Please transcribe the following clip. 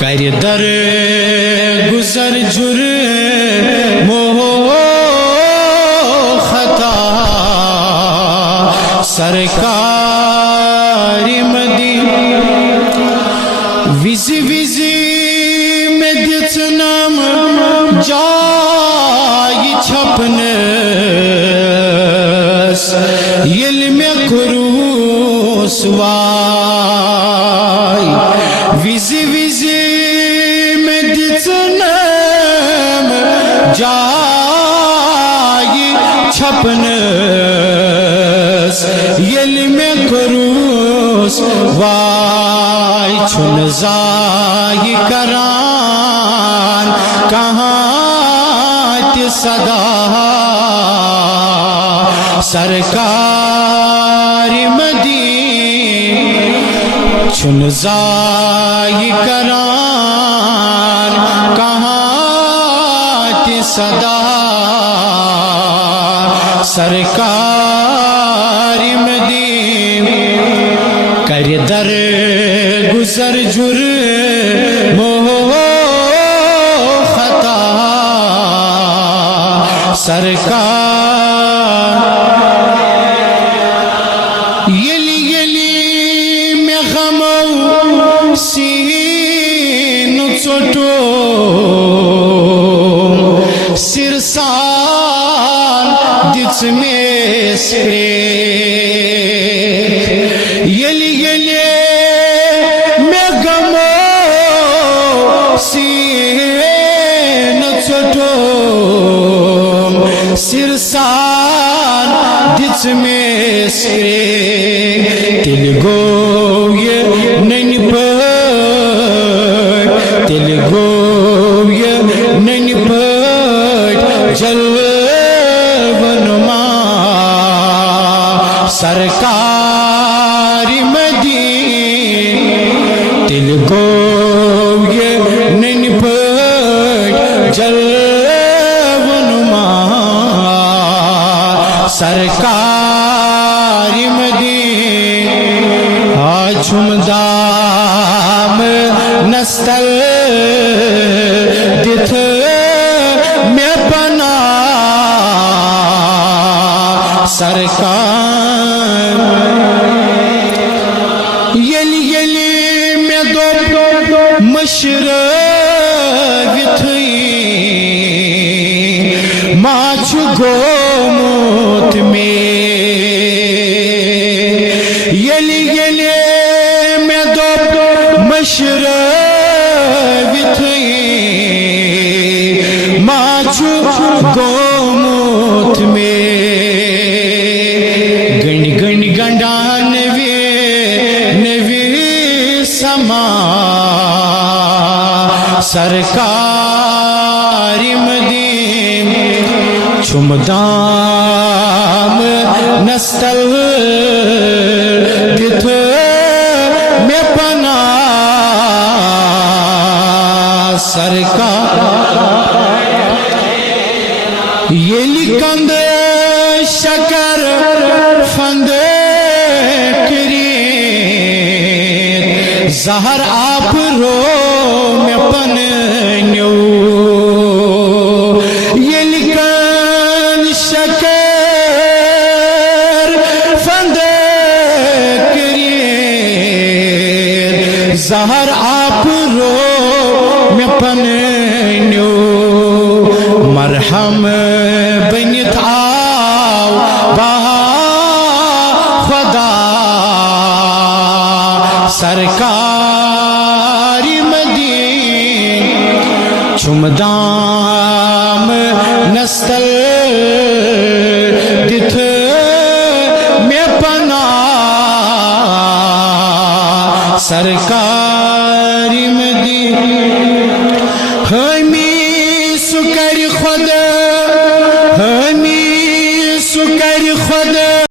کر در گزر جرم و خطا سرکار مدینہ وزی وزی میں دتنم جائی چھپنس یل میں کروس وائی وزی وزی میں دتنم جائی چھپنس یل میں کروس وائی چھن زائی کران کہاں تی صدا سرکار مدینہ چھن زائی کران کہاں تی صدا سرکار مدینہ کر در گزر جرم و خطا سرکار یلی یلی میں غمو سین چوٹو سرسان دچ میں سرے یلی یلی میں غمو سین چوٹو سرسان دچ میں سرے تل گو یہ نن پٹ تل گو یہ نن پٹ جلوہ نما سرکار مدینہ تل گو یہ نن پٹ جلوہ نما سرکار مدینہ آجم دام نستل دت میں بنا سرکار یلی یلی میں دو مشرق تھی ماچ گومت میں یلی یلی میں دو مشرق تھی ماچ گومت میں گنڈ گنڈ گنڈا نوی سما سرکار مدینہ چھم دام نستل دت میں پنا سرکار یلی کند شکر فند کرین زہر آپ رو میں پنیو یلی کند شکر فند کرین زہر آپ رو میں پنیو مرحم بنت آو بہا خدا سرکار مدینہ چھم دام نستل دت میں پنا سرکار مدینہ ہمی سکر خدا